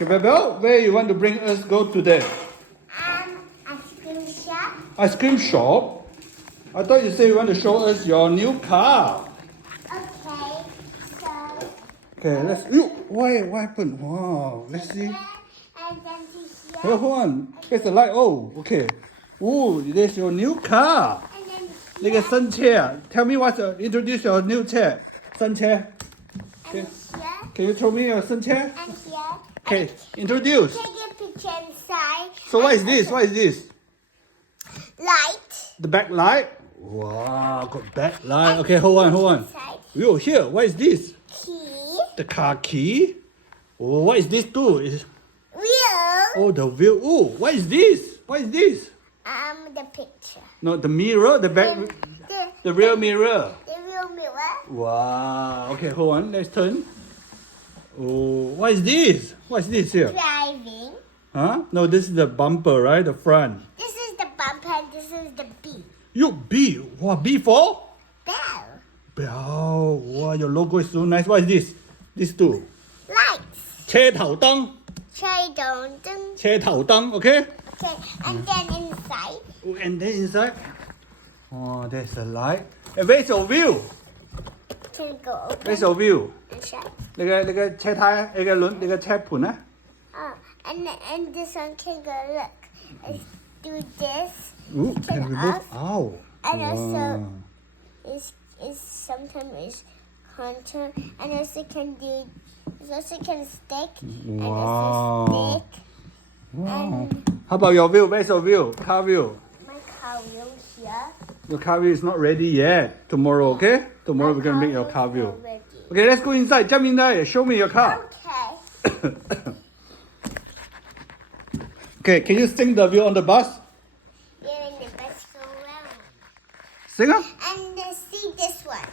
Okay, Belle, where you want to bring us go today? Ice cream shop. Ice cream shop? I thought you said you want to show us your new car. Okay, so. Okay, let's. Ew, what happened? Wow, let's see. And then to Hey, here. hold on. There's the light. Oh, okay. Oh, there's your new car. And then 那个新车 Tell me introduce your new 车新车 and Okay. here. Can you show me your 新车 And here. Okay, And introduce. take a picture inside. So what And is this? What is this? Light. The backlight? Wow, got backlight. Okay, hold on. Inside. Yo, here, what is this? Key. The car key? Oh, what is this too? Wheel. Oh, the wheel. Oh, what is this? What is this? The picture. No, the mirror, the real mirror. The real mirror. Wow. Okay, hold on. Let's turn. Oh, what is this? What is this here? Driving. Huh? No, this is the bumper, right? The front. This is the bumper and this is the B. You B. What B for? Bell. Belle. Wow, your logo is so nice. What is this? This too. Lights. 車頭燈. Tray down.車頭燈, okay? Okay, and then inside. Oh, and then inside. Oh, there's a light. And where's your wheel? Can go open Where's your wheel? and shut. 你嘅車胎，你嘅輪，你嘅車盤咧？ Oh, and this one can go look. Let's do this. Ooh, Turn can we off. move? Ow. And also Wow. is sometimes is contour and also can do it also can stick and Wow. also stick Wow. and How about your wheel? Where's your wheel? Car wheel. my car wheel here. Your car wheel is not ready yet. Tomorrow, okay? Tomorrow we're gonna make your car wheel. Okay, let's go inside. Jump in there. Show me your car. Okay. Okay, can you sing the wheel on the bus? We're in the bus go round. Sing it. And see this one.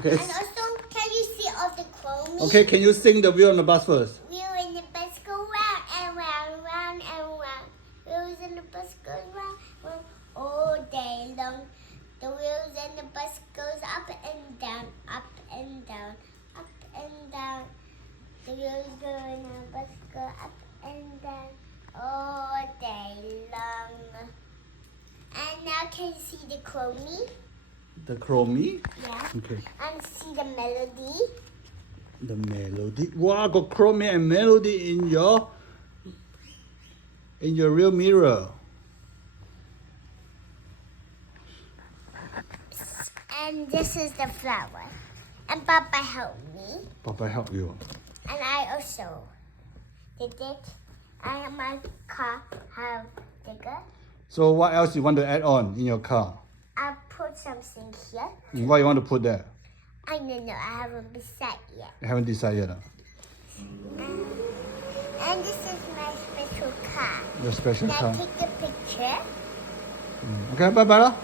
Okay. And also can you see all the chromie? Okay, can you sing the wheel on the bus first? We're in the bus go round and round, round and round. Wheels in the bus go round, round all day long. The wheels in the bus goes up and down, up and down, up and down. The wheels go in the bus go up and down all day long. And now can you see the chromie? The chromie? Yeah. Okay. And see the melody? The melody. Wow, got chromie and melody in your rear mirror. And this is the flower. And Papa helped me. Papa help you. And I also did it. And my car have bigger. So what else you want to add on in your car? I put something here. What you want to put there? I don't know. I haven't decided yet. I haven't decided yet. And this is my special car. Your special Now car. take the picture. Okay, bye bye.